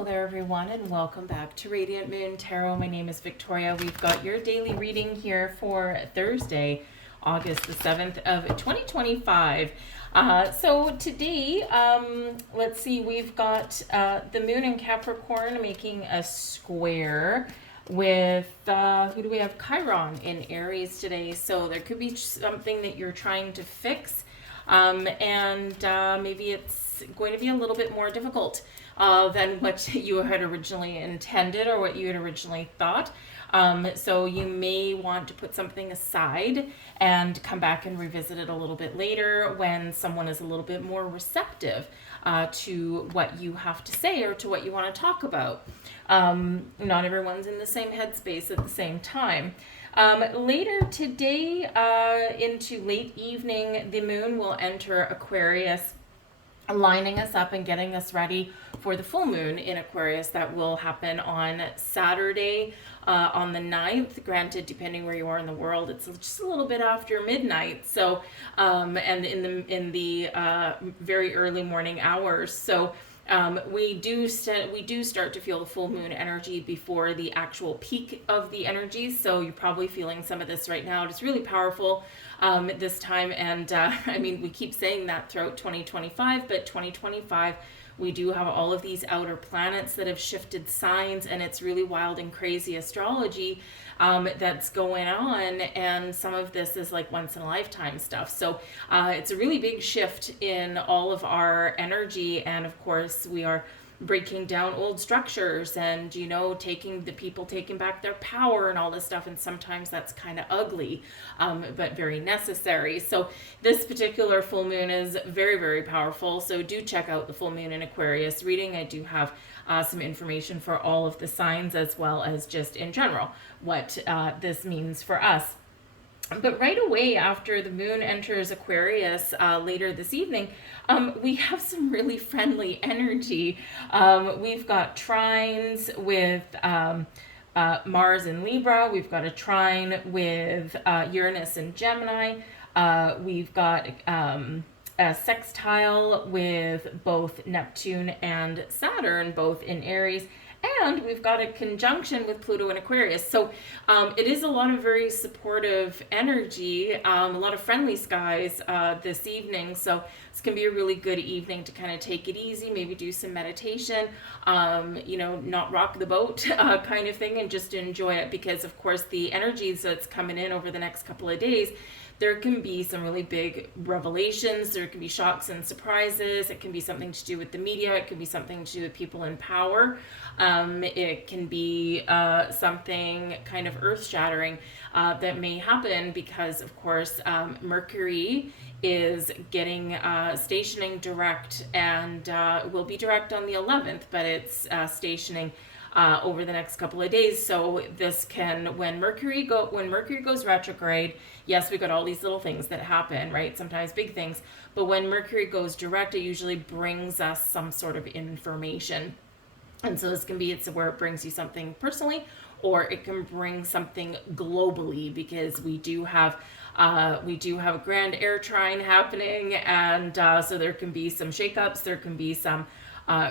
Hello there everyone, and welcome back to Radiant Moon Tarot. My name is Victoria. We've got your daily reading here for Thursday, August the 7th of 2025. So today, let's see, we've got the moon in Capricorn making a square with, who do we have? Chiron in Aries today. So there could be something that you're trying to fix, and maybe it's going to be a little bit more difficult than what you had originally intended or what you had originally thought. So you may want to put something aside and come back and revisit it a little bit later when someone is a little bit more receptive to what you have to say or to what you want to talk about. Not everyone's in the same headspace at the same time. Later today, into late evening, the moon will enter Aquarius, lining us up and getting us ready for the full moon in Aquarius that will happen on Saturday, on the 9th. Granted, depending where you are in the world, it's just a little bit after midnight. So, and in the very early morning hours. So, we do start to feel the full moon energy before the actual peak of the energy. So you're probably feeling some of this right now. It's really powerful this time. And I mean, we keep saying that throughout 2025, but 2025, we do have all of these outer planets that have shifted signs, and it's really wild and crazy astrology that's going on, and some of this is like once in a lifetime stuff. So it's a really big shift in all of our energy, and of course we are breaking down old structures and, you know, taking back their power and all this stuff, and sometimes that's kind of ugly, but very necessary. So this particular full moon is very, very powerful, so do check out the full moon in Aquarius reading. I do have some information for all of the signs, as well as just in general what this means for us. But right away after the moon enters Aquarius later this evening, we have some really friendly energy. We've got trines with Mars in Libra. We've got a trine with Uranus in Gemini. We've got a sextile with both Neptune and Saturn, both in Aries. And we've got a conjunction with Pluto in Aquarius. So it is a lot of very supportive energy, a lot of friendly skies this evening. So it's going to be a really good evening to kind of take it easy, maybe do some meditation, not rock the boat kind of thing, and just enjoy it, because of course the energies that's coming in over the next couple of days, there can be some really big revelations. There can be shocks and surprises. It can be something to do with the media. It can be something to do with people in power. It can be something kind of earth-shattering that may happen because, of course, Mercury is getting stationing direct, and will be direct on the 11th, but it's stationing over the next couple of days. So this can, when Mercury goes retrograde, yes, we got all these little things that happen, right? Sometimes big things, but when Mercury goes direct, it usually brings us some sort of information. And so this can be, it's where it brings you something personally, or it can bring something globally, because we do have a grand air trine happening, and so there can be some shakeups, there can be some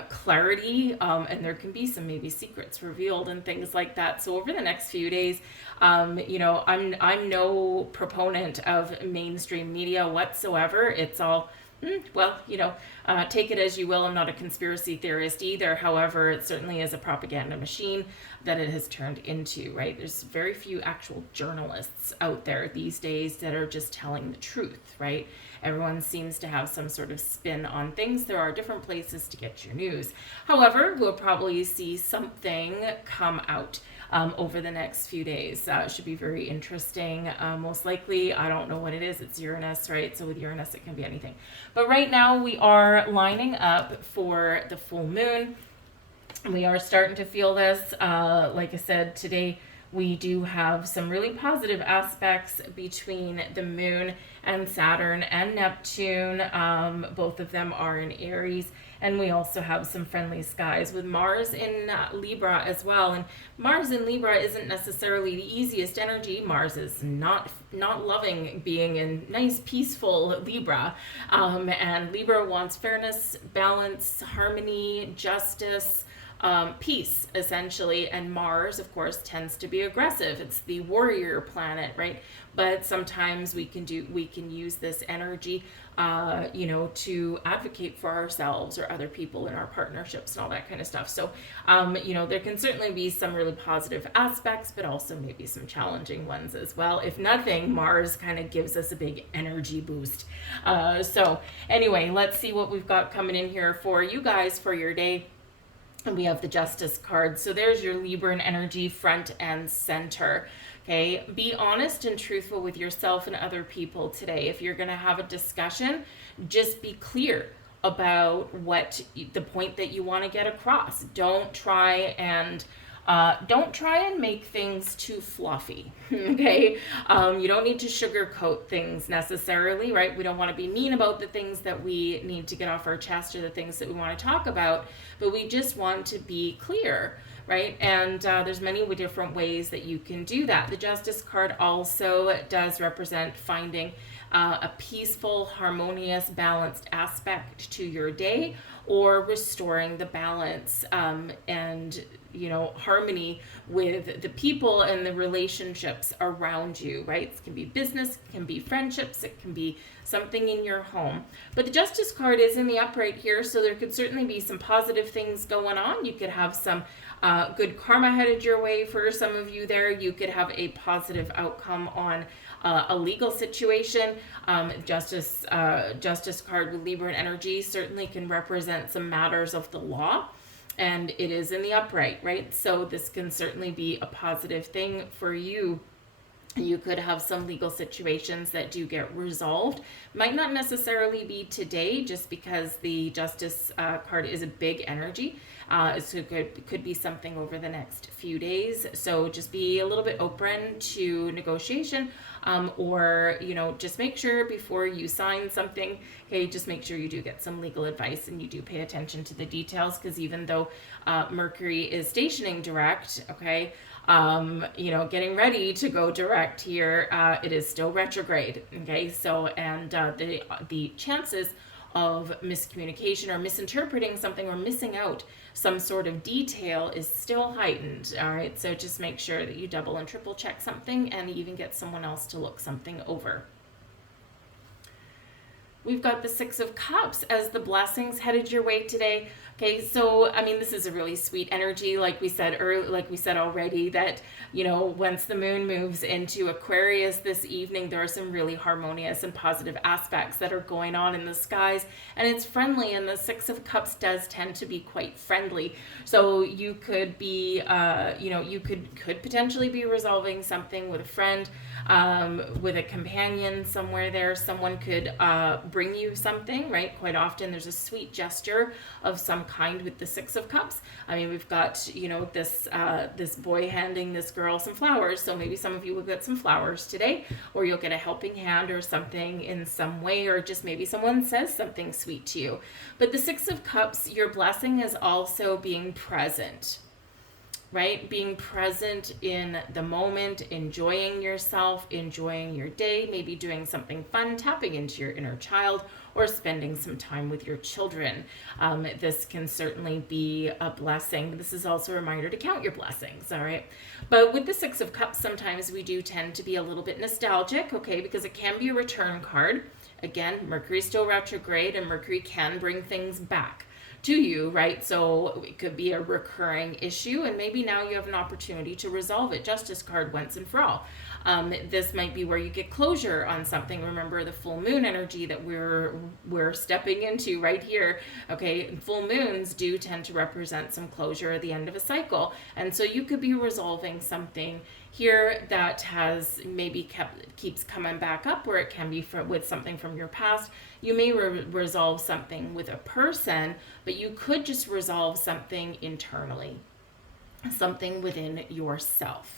clarity, and there can be some maybe secrets revealed and things like that. So over the next few days, I'm no proponent of mainstream media whatsoever. It's all, take it as you will. I'm not a conspiracy theorist either. However, it certainly is a propaganda machine that it has turned into, right? There's very few actual journalists out there these days that are just telling the truth, right? Everyone seems to have some sort of spin on things. There are different places to get your news. However, we'll probably see something come out over the next few days. It should be very interesting. Most likely, I don't know what it is. It's Uranus, right? So with Uranus, it can be anything. But right now, we are lining up for the full moon. We are starting to feel this. Like I said, today, we do have some really positive aspects between the moon and Saturn and Neptune. Both of them are in Aries. And we also have some friendly skies with Mars in Libra as well. And Mars in Libra isn't necessarily the easiest energy. Mars is not loving being in nice, peaceful Libra. And Libra wants fairness, balance, harmony, justice, peace, essentially. And Mars, of course, tends to be aggressive. It's the warrior planet, right? But sometimes we can use this energy, to advocate for ourselves or other people in our partnerships and all that kind of stuff. So, there can certainly be some really positive aspects, but also maybe some challenging ones as well. If nothing, Mars kind of gives us a big energy boost. So anyway, let's see what we've got coming in here for you guys for your day. And we have the Justice card. So there's your Libran energy, front and center. Okay, be honest and truthful with yourself and other people today. If you're going to have a discussion, just be clear about what the point that you want to get across. Don't try and make things too fluffy, okay? You don't need to sugarcoat things necessarily, right? We don't want to be mean about the things that we need to get off our chest or the things that we want to talk about, but we just want to be clear, right? And there's many different ways that you can do that. The Justice card also does represent finding a peaceful, harmonious, balanced aspect to your day, or restoring the balance and harmony with the people and the relationships around you, right? It can be business, it can be friendships, it can be something in your home. But the Justice card is in the upright here, so there could certainly be some positive things going on. You could have some good karma headed your way for some of you there. You could have a positive outcome on a legal situation. Justice card with Libra energy certainly can represent some matters of the law, and it is in the upright, right? So this can certainly be a positive thing for you. You could have some legal situations that do get resolved. Might not necessarily be today, just because the Justice card is a big energy. So it could be something over the next few days. So just be a little bit open to negotiation, or just make sure before you sign something, okay, just make sure you do get some legal advice and you do pay attention to the details, because even though Mercury is stationing direct, okay, getting ready to go direct here, it is still retrograde, okay? So, and the chances of miscommunication or misinterpreting something or missing out some sort of detail is still heightened, all right? So just make sure that you double and triple check something, and even get someone else to look something over. We've got the Six of Cups as the blessings headed your way today. Okay, so this is a really sweet energy, like we said already, that once the moon moves into Aquarius this evening, there are some really harmonious and positive aspects that are going on in the skies, and it's friendly. And the Six of Cups does tend to be quite friendly. So you could be, you could potentially be resolving something with a friend, with a companion somewhere there. Someone could bring you something, right? Quite often there's a sweet gesture of some kind with the Six of Cups. We've got, this boy handing this girl some flowers. So maybe some of you will get some flowers today, or you'll get a helping hand or something in some way, or just maybe someone says something sweet to you. But the Six of Cups, your blessing is also being present, right? Being present in the moment, enjoying yourself, enjoying your day, maybe doing something fun, tapping into your inner child, or spending some time with your children. This can certainly be a blessing. This is also a reminder to count your blessings, all right? But with the Six of Cups, sometimes we do tend to be a little bit nostalgic, okay, because it can be a return card. Again, Mercury's still retrograde, and Mercury can bring things back to you, right? So it could be a recurring issue, and maybe now you have an opportunity to resolve it. Justice card once and for all. This might be where you get closure on something. Remember the full moon energy that we're stepping into right here. Okay, full moons do tend to represent some closure at the end of a cycle, and so you could be resolving something here that has maybe keeps coming back up, where it can be with something from your past. You may resolve something with a person, but you could just resolve something internally, something within yourself.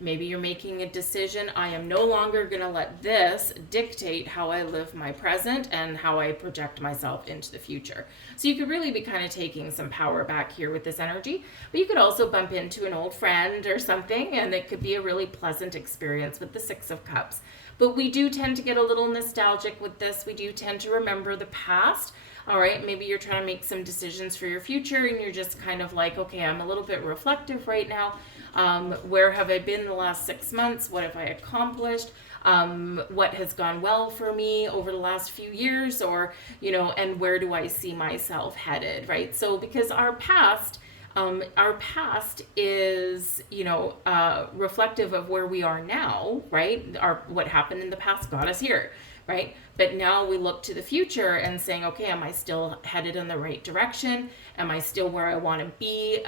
Maybe you're making a decision. I am no longer going to let this dictate how I live my present and how I project myself into the future. So you could really be kind of taking some power back here with this energy, but you could also bump into an old friend or something, and it could be a really pleasant experience with the Six of Cups. But we do tend to get a little nostalgic with this. We do tend to remember the past. All right, maybe you're trying to make some decisions for your future and you're just kind of like, okay, I'm a little bit reflective right now. Where have I been the last 6 months? What have I accomplished? What has gone well for me over the last few years, or, and where do I see myself headed, right? So because our past is, reflective of where we are now, right? What happened in the past got us here, right? But now we look to the future and saying, okay, am I still headed in the right direction? Am I still where I want to be?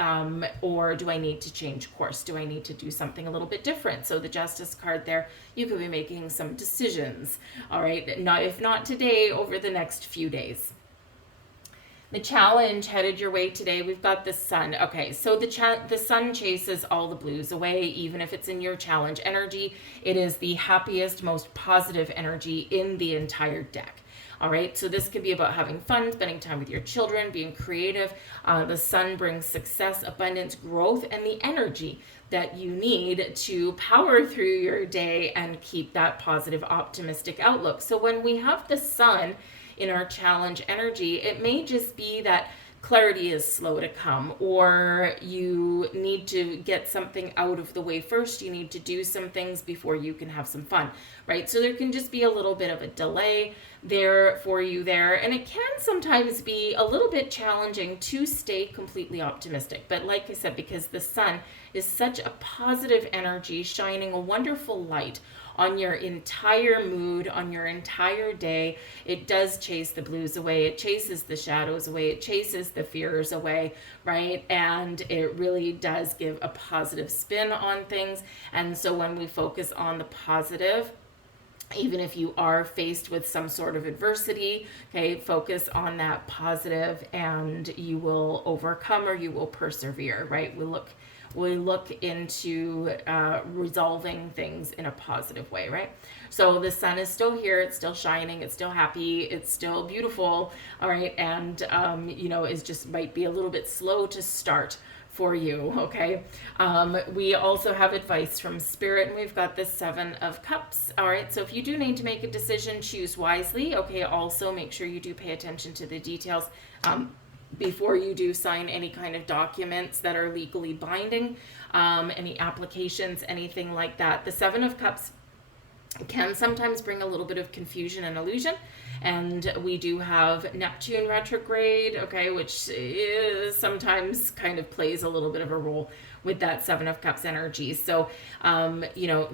Or do I need to change course? Do I need to do something a little bit different? So the Justice card there, you could be making some decisions, all right? Now, if not today, over the next few days. The challenge headed your way today, we've got the sun. Okay, so the sun chases all the blues away, even if it's in your challenge energy. It is the happiest, most positive energy in the entire deck. All right, so this could be about having fun, spending time with your children, being creative. The sun brings success, abundance, growth, and the energy that you need to power through your day and keep that positive, optimistic outlook. So when we have the sun in our challenge energy, it may just be that clarity is slow to come, or you need to get something out of the way first. You need to do some things before you can have some fun, right? So there can just be a little bit of a delay there for you there, and it can sometimes be a little bit challenging to stay completely optimistic. But like I said, because the sun is such a positive energy, shining a wonderful light on your entire mood, on your entire day, it does chase the blues away. It chases the shadows away. It chases the fears away, right? And it really does give a positive spin on things. And so when we focus on the positive, even if you are faced with some sort of adversity, okay, focus on that positive and you will overcome, or you will persevere, right? We look into resolving things in a positive way, right? So the sun is still here, it's still shining, it's still happy, it's still beautiful, all right? And, is just might be a little bit slow to start for you, okay? We also have advice from Spirit, and we've got the 7 of Cups, all right? So if you do need to make a decision, choose wisely, okay? Also, make sure you do pay attention to the details before you do sign any kind of documents that are legally binding, any applications, anything like that. The 7 of Cups can sometimes bring a little bit of confusion and illusion, and we do have Neptune retrograde, okay, which is sometimes kind of plays a little bit of a role with that 7 of Cups energy. So,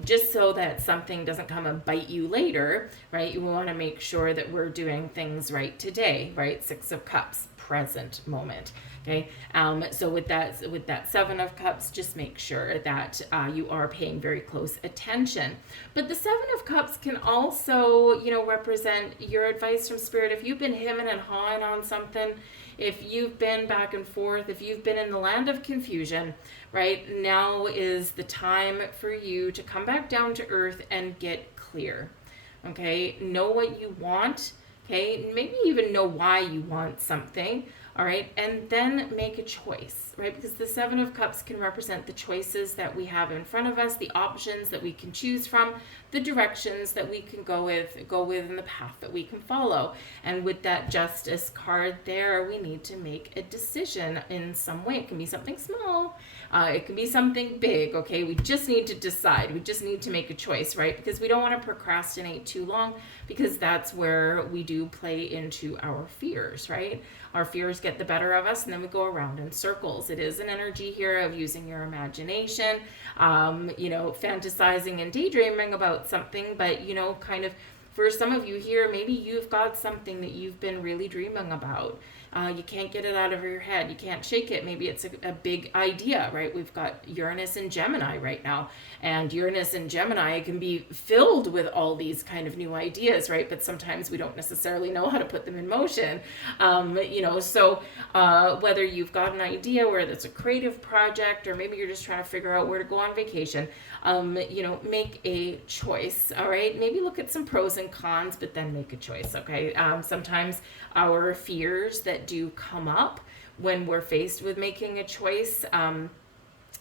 just so that something doesn't come and bite you later, right, you want to make sure that we're doing things right today, right? 6 of Cups, present moment. Okay, so with that 7 of Cups, just make sure that you are paying very close attention. But the 7 of Cups can also, represent your advice from Spirit. If you've been hemming and hawing on something, if you've been back and forth, if you've been in the land of confusion, right, now is the time for you to come back down to earth and get clear. Okay, know what you want. Okay, maybe even know why you want something. All right, and then make a choice, right? Because the 7 of Cups can represent the choices that we have in front of us, the options that we can choose from, the directions that we can go with, and the path that we can follow. And with that Justice card there, we need to make a decision in some way. It can be something small, it can be something big, okay? We just need to decide. We just need to make a choice, right? Because we don't want to procrastinate too long, because that's where we do play into our fears, right? Our fears get the better of us, and then we go around in circles. It is an energy here of using your imagination, fantasizing and daydreaming about something, but, kind of for some of you here, maybe you've got something that you've been really dreaming about. You can't get it out of your head. You can't shake it. Maybe it's a big idea, right? We've got Uranus and Gemini right now. And Uranus and Gemini can be filled with all these kind of new ideas, right? But sometimes we don't necessarily know how to put them in motion. So whether you've got an idea where that's a creative project, or maybe you're just trying to figure out where to go on vacation, make a choice, all right? Maybe look at some pros and cons, but then make a choice, okay? Sometimes our fears that do come up when we're faced with making a choice,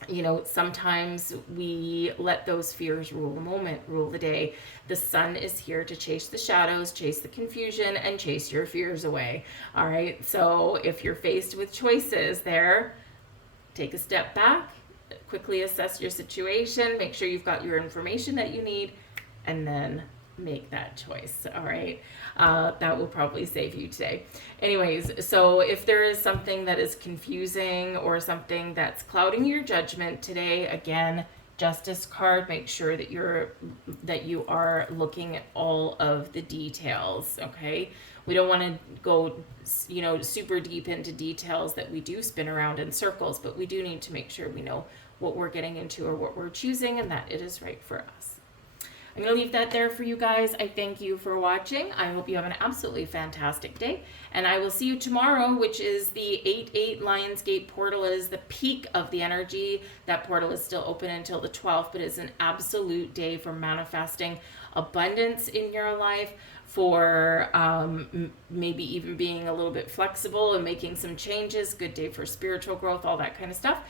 You know, sometimes we let those fears rule the moment, rule the day. The sun is here to chase the shadows, chase the confusion, and chase your fears away. All right. So if you're faced with choices there, take a step back, quickly assess your situation, make sure you've got your information that you need, and then make that choice. All right. That will probably save you today. Anyways, so if there is something that is confusing or something that's clouding your judgment today, again, Justice card, make sure that you are looking at all of the details. Okay, we don't want to go, you know, super deep into details that we do spin around in circles, but we do need to make sure we know what we're getting into or what we're choosing, and that it is right for us. I'm going to leave that there for you guys. I thank you for watching. I hope you have an absolutely fantastic day. And I will see you tomorrow, which is the 8/8 Lionsgate portal. It is the peak of the energy. That portal is still open until the 12th, but it's an absolute day for manifesting abundance in your life, for maybe even being a little bit flexible and making some changes. Good day for spiritual growth, all that kind of stuff.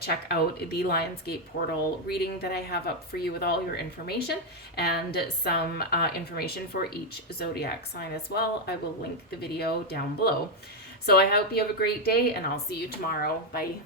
Check out the Lionsgate portal reading that I have up for you with all your information and some information for each zodiac sign as well. I will link the video down below. So I hope you have a great day, and I'll see you tomorrow. Bye.